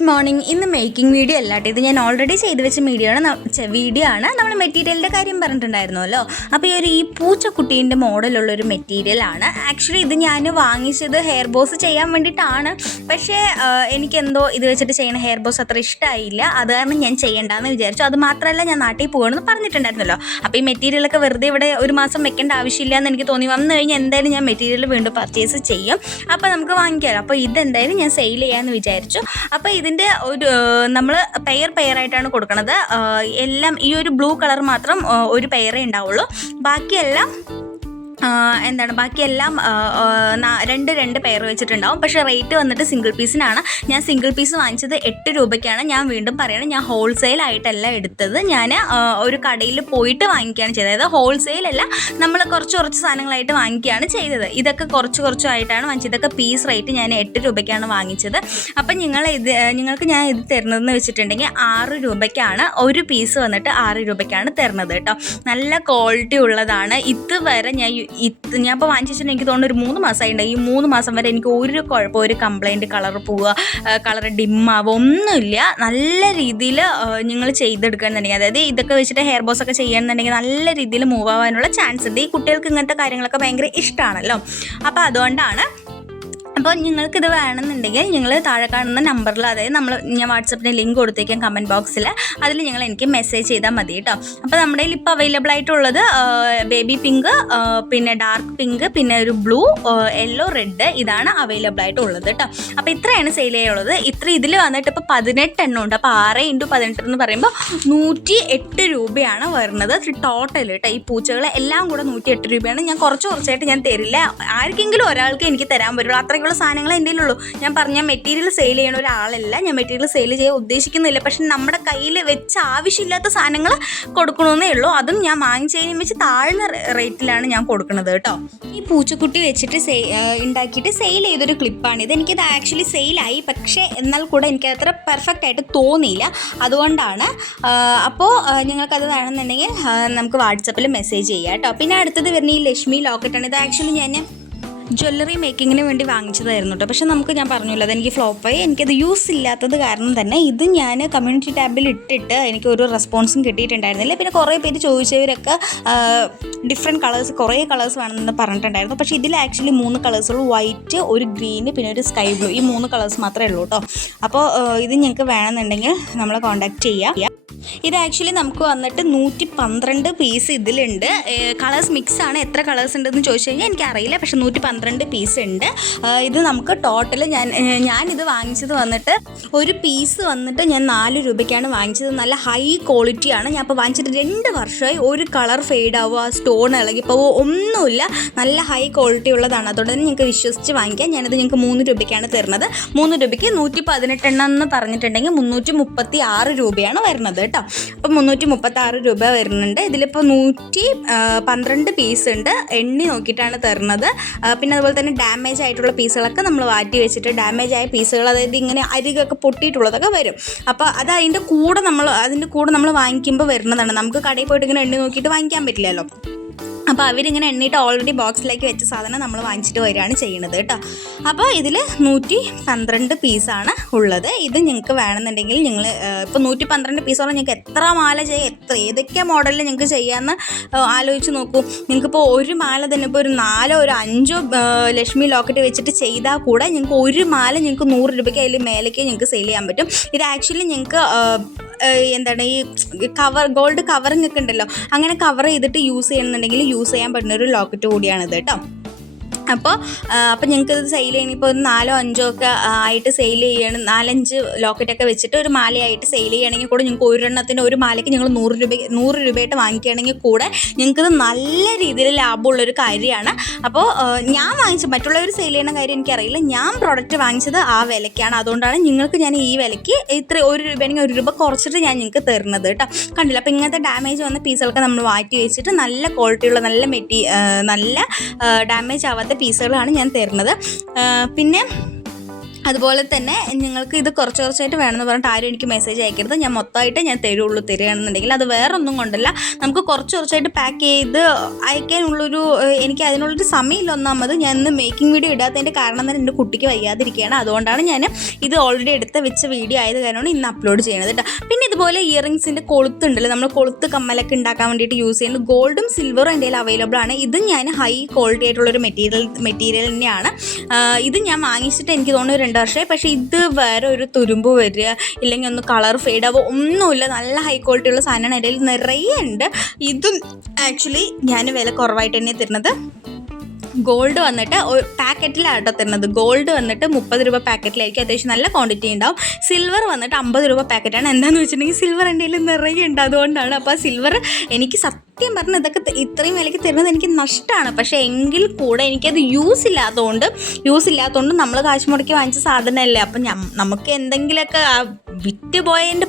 Good morning. ഇന്ന് making video അല്ലാട്ടെ ഇത് ഞാൻ ഓൾറെഡി ചെയ്ത് വെച്ച വീഡിയോ ആണ്. വീഡിയോ ആണ്. നമ്മൾ മെറ്റീരിയലിന്റെ കാര്യം പറഞ്ഞിട്ടുണ്ടായിരുന്നല്ലോ. അപ്പോൾ ഈ ഒരു ഈ പൂച്ചക്കുട്ടീന്റെ മോഡലുള്ള ഒരു മെറ്റീരിയൽ ആണ്. ആക്ച്വലി ഇത് ഞാൻ വാങ്ങിച്ചത് ഹെയർ ബോസ് ചെയ്യാൻ വേണ്ടിയിട്ടാണ്. പക്ഷേ എനിക്ക് എനിക്കെന്തോ ഇത് വെച്ചിട്ട് ചെയ്യുന്ന ഹെയർ ബോസ് അത്ര ഇഷ്ടമായില്ല അത് കാരണം ഞാൻ ചെയ്യണ്ടെന്ന് വിചാരിച്ചു. അത് മാത്രമല്ല ഞാൻ നാട്ടിൽ പോകണമെന്ന് പറഞ്ഞിട്ടുണ്ടായിരുന്നല്ലോ. അപ്പോൾ ഈ മെറ്റീരിയലൊക്കെ വെറുതെ ഇവിടെ ഒരു മാസം വെക്കേണ്ട ആവശ്യമില്ല എന്ന് എനിക്ക് തോന്നി. വന്നു കഴിഞ്ഞാൽ എന്തായാലും ഞാൻ മെറ്റീരിയൽ വീണ്ടും പർച്ചേസ് ചെയ്യും. അപ്പോൾ നമുക്ക് വാങ്ങിക്കാമല്ലോ അപ്പോൾ ഇതെന്തായാലും ഞാൻ സെയിൽ ചെയ്യാമെന്ന് വിചാരിച്ചു. അപ്പോൾ ഇതിന്റെ ഒരു നമ്മൾ പെയർ പെയറായിട്ടാണ് കൊടുക്കുന്നത് എല്ലാം ഈ ഒരു ബ്ലൂ കളർ മാത്രം ഒരു പെയറേ ഉണ്ടാവുള്ളൂ. ബാക്കിയെല്ലാം എന്താണ് ബാക്കിയെല്ലാം രണ്ട് രണ്ട് പെയർ വെച്ചിട്ടുണ്ടാവും. പക്ഷേ റേറ്റ് വന്നിട്ട് സിംഗിൾ പീസിനാണ് ഞാൻ സിംഗിൾ പീസ് വാങ്ങിച്ചത് എട്ട് രൂപയ്ക്കാണ്. ഞാൻ വീണ്ടും പറയണം ഞാൻ ഹോൾസെയിൽ ആയിട്ടല്ല എടുത്തത്. ഞാൻ ഒരു കടയിൽ പോയിട്ട് വാങ്ങിക്കുകയാണ് ചെയ്തത്. അതായത് ഹോൾസെയിൽ അല്ല നമ്മൾ കുറച്ച് കുറച്ച് സാധനങ്ങളായിട്ട് വാങ്ങിക്കുകയാണ് ചെയ്തത്. ഇതൊക്കെ കുറച്ച് കുറച്ചായിട്ടാണ് വാങ്ങിച്ചത്. ഇതൊക്കെ പീസ് റേറ്റ് ഞാൻ എട്ട് രൂപയ്ക്കാണ് വാങ്ങിച്ചത്. അപ്പം നിങ്ങൾ ഇത് നിങ്ങൾക്ക് ഞാൻ ഇത് തരുന്നതെന്ന് വെച്ചിട്ടുണ്ടെങ്കിൽ ആറ് രൂപയ്ക്കാണ് ഒരു പീസ് വന്നിട്ട് ആറ് രൂപയ്ക്കാണ് തരുന്നത് കേട്ടോ. നല്ല ക്വാളിറ്റി ഉള്ളതാണ്. ഇതുവരെ ഞാൻ ഇത് ഞാൻ ഇപ്പോൾ വാങ്ങിച്ചിട്ട് എനിക്ക് തോന്നുന്നു ഒരു മൂന്ന് മാസമായിട്ടുണ്ട്. ഈ മൂന്ന് മാസം വരെ എനിക്ക് ഒരു കുഴപ്പം ഒരു കംപ്ലൈന്റ് കളർ പോവുക കളർ ഡിമ്മാവുക ഒന്നുമില്ല. നല്ല രീതിയിൽ നിങ്ങൾ ചെയ്തെടുക്കുകയെന്നുണ്ടെങ്കിൽ അതായത് ഇതൊക്കെ വെച്ചിട്ട് ഹെയർ ബോസ് ഒക്കെ ചെയ്യണമെന്നുണ്ടെങ്കിൽ നല്ല രീതിയിൽ മൂവ് ആവാനുള്ള ചാൻസ് ഉണ്ട്. ഈ കുട്ടികൾക്ക് ഇങ്ങനത്തെ കാര്യങ്ങളൊക്കെ ഭയങ്കര ഇഷ്ടമാണല്ലോ അപ്പോൾ അതുകൊണ്ടാണ് അപ്പോൾ നിങ്ങൾക്കിത് വേണമെന്നുണ്ടെങ്കിൽ നിങ്ങൾ താഴെ കാണുന്ന നമ്പറിൽ അതായത് നമ്മൾ ഞാൻ വാട്സപ്പിന്റെ ലിങ്ക് കൊടുത്തേക്കാം കമന്റ് ബോക്സിൽ അതിൽ നിങ്ങൾ എനിക്ക് മെസ്സേജ് ചെയ്താൽ മതി കേട്ടോ. അപ്പോൾ നമ്മുടെ കയ്യിൽ ഇപ്പോൾ അവൈലബിൾ ആയിട്ടുള്ളത് ബേബി പിങ്ക് പിന്നെ ഡാർക്ക് പിങ്ക് പിന്നെ ഒരു ബ്ലൂ യെല്ലോ റെഡ് ഇതാണ് അവൈലബിൾ ആയിട്ടുള്ളത് കേട്ടോ. അപ്പോൾ ഇത്രയാണ് സെയിൽ ചെയ്യാനുള്ളത്. ഇത്ര ഇതിൽ വന്നിട്ട് ഇപ്പോൾ പതിനെട്ട് എണ്ണം ഉണ്ട്. അപ്പോൾ ആറ് ഇന്റു പതിനെട്ട് എന്ന് പറയുമ്പോൾ നൂറ്റി എട്ട് രൂപയാണ് വരുന്നത് ടോട്ടൽ കേട്ടോ. ഈ പൂച്ചകൾ എല്ലാം കൂടെ നൂറ്റി എട്ട് രൂപയാണ്. ഞാൻ കുറച്ച് കുറച്ചായിട്ട് ഞാൻ തരില്ല. ആർക്കെങ്കിലും ഒരാൾക്ക് എനിക്ക് തരാൻ പറ്റുള്ളൂ. അത്രയ്ക്കുള്ള സാധനങ്ങൾ എന്റെ ഉള്ളൂ ഞാൻ പറഞ്ഞ മെറ്റീരിയൽ സെയിൽ ചെയ്യണ ഒരാളല്ല. ഞാൻ മെറ്റീരിയൽ സെയിൽ ചെയ്യാൻ ഉദ്ദേശിക്കുന്നില്ല. പക്ഷെ നമ്മുടെ കയ്യിൽ വെച്ച് ആവശ്യമില്ലാത്ത സാധനങ്ങൾ കൊടുക്കണമെന്നേ ഉള്ളൂ. അതും ഞാൻ വാങ്ങിച്ചതിനും വെച്ച് താഴ്ന്ന റേറ്റിലാണ് ഞാൻ കൊടുക്കുന്നത് കേട്ടോ. ഈ പൂച്ചക്കുട്ടി വെച്ചിട്ട് സെ ഉണ്ടാക്കിയിട്ട് സെയിൽ ചെയ്തൊരു ക്ലിപ്പാണ് ഇത്. എനിക്കിത് ആക്ച്വലി സെയിലായി പക്ഷേ എന്നാൽ കൂടെ എനിക്ക് അത്ര പെർഫെക്റ്റ് ആയിട്ട് തോന്നിയില്ല. അതുകൊണ്ടാണ് അപ്പോൾ നിങ്ങൾക്കത് വേണമെന്നുണ്ടെങ്കിൽ നമുക്ക് വാട്സപ്പിൽ മെസ്സേജ് ചെയ്യാം കേട്ടോ. പിന്നെ അടുത്തത് വരുന്ന ഈ ലക്ഷ്മി ലോക്കറ്റാണ് ഇത് ആക്ച്വലി ഞാൻ ജ്വല്ലറി മേക്കിങ്ങിന് വേണ്ടി വാങ്ങിച്ചതായിരുന്നു കേട്ടോ പക്ഷെ നമുക്ക് ഞാൻ പറഞ്ഞില്ല അതെനിക്ക് ഫ്ലോപ്പായി എനിക്കത് യൂസ് ഇല്ലാത്തത് കാരണം തന്നെ ഇത് ഞാൻ കമ്മ്യൂണിറ്റി ടാബിൽ ഇട്ടിട്ട് എനിക്ക് ഒരു റെസ്പോൺസും കിട്ടിയിട്ടുണ്ടായിരുന്നില്ല. പിന്നെ കുറേ പേര് ചോദിച്ചവരൊക്കെ ഡിഫറെന്റ് കളേഴ്സ് കുറേ കളേഴ്സ് വേണമെന്ന് പറഞ്ഞിട്ടുണ്ടായിരുന്നു. പക്ഷേ ഇതിൽ ആക്ച്വലി മൂന്ന് കളേഴ്സുള്ളൂ വൈറ്റ് ഒരു ഗ്രീന് പിന്നെ ഒരു സ്കൈ ബ്ലൂ ഈ മൂന്ന് കളേഴ്സ് മാത്രമേ ഉള്ളൂ കേട്ടോ അപ്പോൾ ഇത് ഞങ്ങൾക്ക് വേണമെന്നുണ്ടെങ്കിൽ നമ്മളെ കോൺടാക്റ്റ് ചെയ്യാം. ഇത് ആക്ച്വലി നമുക്ക് വന്നിട്ട് നൂറ്റി പന്ത്രണ്ട് പീസ് ഇതിലുണ്ട്. കളേഴ്സ് മിക്സ് ആണ്. എത്ര കളേഴ്സ് ഉണ്ടെന്ന് ചോദിച്ചു കഴിഞ്ഞാൽ എനിക്കറിയില്ല. പക്ഷെ നൂറ്റി പന്ത്രണ്ട് പീസ് ഉണ്ട്. ഇത് നമുക്ക് ടോട്ടൽ ഞാൻ ഞാനിത് വാങ്ങിച്ചത് വന്നിട്ട് ഒരു പീസ് വന്നിട്ട് ഞാൻ നാല് രൂപയ്ക്കാണ് വാങ്ങിച്ചത്. നല്ല ഹൈ ക്വാളിറ്റിയാണ് ഞാൻ ഇപ്പോൾ വാങ്ങിച്ചിട്ട് രണ്ട് വർഷമായി ഒരു കളർ ഫെയ്ഡ് ആവുക സ്റ്റോൺ ഇളകിപ്പോൾ ഒന്നുമില്ല. നല്ല ഹൈ ക്വാളിറ്റി ഉള്ളതാണ്. അതുകൊണ്ട് തന്നെ ഞങ്ങൾക്ക് വിശ്വസിച്ച് വാങ്ങിക്കാം. ഞാനിത് ഞങ്ങൾക്ക് മൂന്ന് രൂപയ്ക്കാണ് തരുന്നത്. മൂന്ന് രൂപയ്ക്ക് നൂറ്റി പതിനെട്ടെണ്ണം എന്ന് പറഞ്ഞിട്ടുണ്ടെങ്കിൽ മുന്നൂറ്റി മുപ്പത്തി ആറ് രൂപയാണ് വരുന്നത് കേട്ടോ. അപ്പോൾ മുന്നൂറ്റി മുപ്പത്തി ആറ് രൂപ വരുന്നുണ്ട്. ഇതിലിപ്പോൾ നൂറ്റി പന്ത്രണ്ട് പീസ് ഉണ്ട്. എണ്ണി നോക്കിയിട്ടാണ് തരുന്നത്. പിന്നെ അതുപോലെ തന്നെ ഡാമേജ് ആയിട്ടുള്ള പീസുകളൊക്കെ നമ്മൾ മാറ്റി വെച്ചിട്ട് ഡാമേജ് ആയ പീസുകൾ അതായത് ഇങ്ങനെ അരികൊക്കെ പൊട്ടിയിട്ടുള്ളതൊക്കെ വരും. അപ്പോൾ അത് അതിന്റെ കൂടെ നമ്മൾ അതിന്റെ കൂടെ നമ്മൾ വാങ്ങിക്കുമ്പോൾ വരുന്നതാണ്. നമുക്ക് കടയിൽ പോയിട്ട് ഇങ്ങനെ എണ്ണി നോക്കിയിട്ട് വാങ്ങിക്കാൻ പറ്റില്ലല്ലോ. അപ്പോൾ അവരിങ്ങനെ എണ്ണിയിട്ട് ഓൾറെഡി ബോക്സിലേക്ക് വെച്ച സാധനം നമ്മൾ വാങ്ങിച്ചിട്ട് വരികയാണ് ചെയ്യുന്നത് കേട്ടോ. അപ്പോൾ ഇതിൽ നൂറ്റി പന്ത്രണ്ട് പീസാണ് ഉള്ളത്. ഇത് നിങ്ങൾക്ക് വേണമെന്നുണ്ടെങ്കിൽ നിങ്ങൾ ഇപ്പോൾ നൂറ്റി പന്ത്രണ്ട് പീസോളം നിങ്ങൾക്ക് എത്ര മാല ചെയ്യാം എത്ര ഏതൊക്കെ മോഡലിൽ നിങ്ങൾക്ക് ചെയ്യാമെന്ന് ആലോചിച്ച് നോക്കൂ. നിങ്ങൾക്കിപ്പോൾ ഒരു മാല തന്നെ ഇപ്പോൾ ഒരു നാലോ ഒരു അഞ്ചോ ലക്ഷ്മി ലോക്കറ്റ് വെച്ചിട്ട് ചെയ്താൽ കൂടെ നിങ്ങൾക്ക് ഒരു മാല നിങ്ങൾക്ക് നൂറ് രൂപയ്ക്ക് അതിൽ മേലേക്ക് നിങ്ങൾക്ക് സെയിൽ ചെയ്യാൻ പറ്റും. ഇത് ആക്ച്വലി നിങ്ങൾക്ക് എന്താണ് ഈ കവർ ഗോൾഡ് കവറിങ് ഒക്കെ ഉണ്ടല്ലോ. അങ്ങനെ കവർ ചെയ്തിട്ട് യൂസ് ചെയ്യണമെന്നുണ്ടെങ്കിൽ യൂസ് ചെയ്യാൻ പറ്റുന്ന ഒരു ലോക്കറ്റ് കൂടിയാണിത് കേട്ടോ. അപ്പോൾ അപ്പം ഞങ്ങൾക്ക് ഇത് സെയിൽ ചെയ്യണം. ഇപ്പോൾ ഒരു നാലോ അഞ്ചോ ഒക്കെ ആയിട്ട് സെയിൽ ചെയ്യണം. നാലഞ്ച് ലോക്കറ്റൊക്കെ വെച്ചിട്ട് ഒരു മാലയായിട്ട് സെയിൽ ചെയ്യണമെങ്കിൽ കൂടെ നിങ്ങൾക്ക് ഒരെണ്ണത്തിന് ഒരു മാലയ്ക്ക് ഞങ്ങൾ നൂറ് രൂപ നൂറ് രൂപയായിട്ട് വാങ്ങിക്കുകയാണെങ്കിൽ കൂടെ ഞങ്ങൾക്കത് നല്ല രീതിയിൽ ലാഭമുള്ളൊരു കാര്യമാണ്. അപ്പോൾ ഞാൻ വാങ്ങിച്ച മറ്റുള്ളവർ സെയിൽ ചെയ്യുന്ന കാര്യം എനിക്കറിയില്ല. ഞാൻ പ്രോഡക്റ്റ് വാങ്ങിച്ചത് ആ വിലയ്ക്കാണ്. അതുകൊണ്ടാണ് നിങ്ങൾക്ക് ഞാൻ ഈ വിലയ്ക്ക് ഇത്ര ഒരു രൂപയാണെങ്കിൽ ഒരു രൂപ കുറച്ചിട്ട് ഞാൻ നിങ്ങൾക്ക് തരുന്നത് കേട്ടോ. കണ്ടില്ല? അപ്പോൾ ഇങ്ങനത്തെ ഡാമേജ് വന്ന പീസുകളൊക്കെ നമ്മൾ മാറ്റി വെച്ചിട്ട് നല്ല ക്വാളിറ്റിയുള്ള നല്ല മെറ്റീ നല്ല ഡാമേജ് ആവാത്ത പീസുകളാണ് ഞാൻ തരുന്നത്. പിന്നെ അതുപോലെ തന്നെ നിങ്ങൾക്ക് ഇത് കുറച്ച് കുറച്ചായിട്ട് വേണമെന്ന് പറഞ്ഞിട്ട് ആരും എനിക്ക് മെസ്സേജ് അയക്കരുത്. ഞാൻ മൊത്തമായിട്ട് ഞാൻ തരുള്ളൂ തരികയാണെന്നുണ്ടെങ്കിൽ. അത് വേറെ ഒന്നും കൊണ്ടല്ല. നമുക്ക് കുറച്ച് കുറച്ചായിട്ട് പാക്ക് ചെയ്ത് അയക്കാനുള്ളൊരു എനിക്ക് അതിനുള്ളൊരു സമയമില്ല. ഒന്നാമത് ഞാൻ ഇന്ന് മേക്കിംഗ് വീഡിയോ ഇടാത്തതിന്റെ കാരണം തന്നെ എന്റെ കുട്ടിക്ക് വയ്യാതിരിക്കുകയാണ്. അതുകൊണ്ടാണ് ഞാൻ ഇത് ഓൾറെഡി എടുത്ത് വെച്ച വീഡിയോ ആയത് കാരണമാണ് ഇന്ന് അപ്ലോഡ് ചെയ്യണത് കേട്ടോ പിന്നെ ഇതുപോലെ ഇയറിങ്സിന്റെ കൊളുത്തുണ്ടല്ലോ. നമ്മൾ കൊളുത്ത് കമ്മലൊക്കെ ഉണ്ടാക്കാൻ വേണ്ടിയിട്ട് യൂസ് ചെയ്യുന്നത് ഗോൾഡും സിൽവറും എന്റെ അവൈലബിൾ ആണ്. ഇത് ഞാൻ ഹൈ ക്വാളിറ്റി ആയിട്ടുള്ളൊരു മെറ്റീരിയൽ മെറ്റീരിയൽ തന്നെയാണ്. ഇത് ഞാൻ വാങ്ങിച്ചിട്ട് എനിക്ക് തോന്നുന്നു രണ്ട് വർഷമായി പക്ഷേ ഇത് വേറെ ഒരു തുരുമ്പ് വരിക ഇല്ലെങ്കിൽ ഒന്ന് കളർ ഫെയ്ഡ് ആവുക ഒന്നുമില്ല. നല്ല ഹൈ ക്വാളിറ്റി ഉള്ള സാധനമാണ്. ഇടയിൽ നിറയെ ഉണ്ട്. ഇതും ആക്ച്വലി ഞാൻ വില കുറവായിട്ട് തന്നെ തരുന്നത്. ഗോൾഡ് വന്നിട്ട് പാക്കറ്റിലാട്ടോ തരുന്നത്. ഗോൾഡ് വന്നിട്ട് മുപ്പത് രൂപ പാക്കറ്റിലായിരിക്കും അത്യാവശ്യം നല്ല ക്വാണ്ടിറ്റി ഉണ്ടാവും. സിൽവർ വന്നിട്ട് അമ്പത് രൂപ പാക്കറ്റാണ് എന്താണെന്ന് വെച്ചിട്ടുണ്ടെങ്കിൽ സിൽവർ എന്റെ കയ്യിൽ നിറയെ ഉണ്ട്. അതുകൊണ്ടാണ് അപ്പോൾ സിൽവർ എനിക്ക് സത്യം പറഞ്ഞാൽ ഇതൊക്കെ ഇത്രയും വിലയ്ക്ക് തരുന്നത് എനിക്ക് നഷ്ടമാണ് പക്ഷേ എങ്കിൽ കൂടെ എനിക്കത് യൂസ് ഇല്ലാത്തതുകൊണ്ട് യൂസ് ഇല്ലാത്തതുകൊണ്ട് നമ്മൾ കാശ് മുടക്കി വാങ്ങിച്ച സാധനമല്ലേ അപ്പം നമുക്ക് എന്തെങ്കിലുമൊക്കെ ആ വിറ്റ് പോയതിന്റെ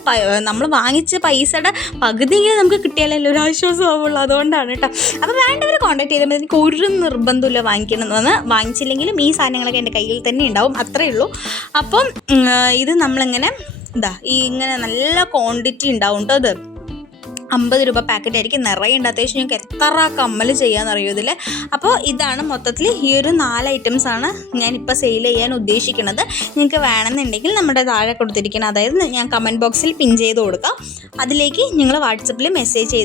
നമ്മൾ വാങ്ങിച്ച പൈസയുടെ പകുതിയെങ്കിലും നമുക്ക് കിട്ടിയാലല്ലേ ഒരു ആശ്വാസമാവുള്ളൂ. അതുകൊണ്ടാണ് കേട്ടോ അപ്പോൾ വേണ്ടവർ കോൺടാക്ട് ചെയ്താൽ എനിക്ക് ഒരു നിർബന്ധമില്ല വാങ്ങിക്കണം എന്ന് പറഞ്ഞാൽ വാങ്ങിച്ചില്ലെങ്കിലും ഈ സാധനങ്ങളൊക്കെ എന്റെ കയ്യിൽ തന്നെ ഉണ്ടാവും. അത്രേ ഉള്ളൂ. അപ്പം ഇത് നമ്മളിങ്ങനെ ഇതാ ഈ ഇങ്ങനെ നല്ല ക്വാണ്ടിറ്റി ഉണ്ടാവും കേട്ടോ ഇത് അമ്പത് രൂപ പാക്കറ്റ് ആയിരിക്കും. നിറയെ ഉണ്ട്. അത്യാവശ്യം ഞങ്ങൾക്ക് എത്ര കമ്മൽ ചെയ്യാമെന്നറിയോ ഇതിൽ? അപ്പോൾ ഇതാണ് മൊത്തത്തിൽ ഈ ഒരു നാല് ഐറ്റംസ് ആണ് ഞാനിപ്പോൾ സെയിൽ ചെയ്യാൻ ഉദ്ദേശിക്കുന്നത്. നിങ്ങൾക്ക് വേണമെന്നുണ്ടെങ്കിൽ നമ്മുടെ താഴെ കൊടുത്തിരിക്കുന്ന അതായത് ഞാൻ കമന്റ് ബോക്സിൽ പിൻ ചെയ്ത് കൊടുക്കാം. അതിലേക്ക് നിങ്ങൾ വാട്സപ്പിൽ മെസ്സേജ്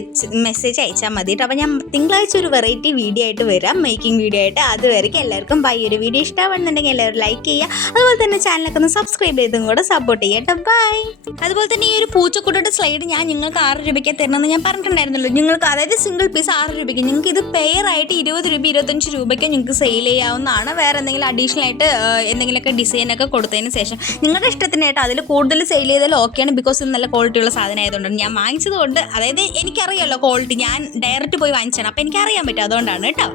മെസ്സേജ് അയച്ചാൽ മതി കേട്ടോ. അപ്പോൾ ഞാൻ തിങ്കളാഴ്ച ഒരു വെറൈറ്റി വീഡിയോ ആയിട്ട് വരാം. മേക്കിംഗ് വീഡിയോ ആയിട്ട്. അതുവരെയ്ക്ക് എല്ലാവർക്കും ബൈ ഒരു വീഡിയോ ഇഷ്ടമാണെന്നുണ്ടെങ്കിൽ എല്ലാവരും ലൈക്ക് ചെയ്യുക. അതുപോലെ തന്നെ ചാനലൊക്കെ ഒന്ന് സബ്സ്ക്രൈബ് ചെയ്തും കൂടെ സപ്പോർട്ട് ചെയ്യാം കേട്ടോ. ബൈ അതുപോലെ തന്നെ ഈ ഒരു പൂച്ചക്കുട്ടിയുടെ സ്ലൈഡ് ഞാൻ നിങ്ങൾക്ക് ആറ് രൂപയ്ക്ക് കൊടുക്കുമെന്ന് ഞാൻ പറഞ്ഞിട്ടുണ്ടായിരുന്നല്ലോ. നിങ്ങൾക്ക് അതായത് സിംഗിൾ പീസ് ആറ് രൂപയ്ക്ക് നിങ്ങൾക്ക് ഇത് പെയർ ആയിട്ട് ഇരുപത് രൂപ ഇരുപത്തഞ്ച് രൂപയ്ക്ക് നിങ്ങൾക്ക് സെയിൽ ചെയ്യാവുന്നതാണ്. വേറെ എന്തെങ്കിലും അഡീഷണൽ ആയിട്ട് എന്തെങ്കിലുമൊക്കെ ഡിസൈനൊക്കെ കൊടുത്തതിന് ശേഷം. നിങ്ങളുടെ ഇഷ്ടത്തിനായിട്ട് അതിൽ കൂടുതൽ സെയിൽ ചെയ്താലും ഓക്കെയാണ് ബിക്കോസ് ഇത് നല്ല ക്വാളിറ്റിയുള്ള സാധനം ആയതുകൊണ്ട്. ഞാൻ വാങ്ങിച്ചത് കൊണ്ട് അതായത് എനിക്കറിയാമല്ലോ ക്വാളിറ്റി ഞാൻ ഡയറക്റ്റ് പോയി വാങ്ങിച്ചാണ് അപ്പോൾ എനിക്കറിയാൻ പറ്റും. അതുകൊണ്ടാണ് കേട്ടോ.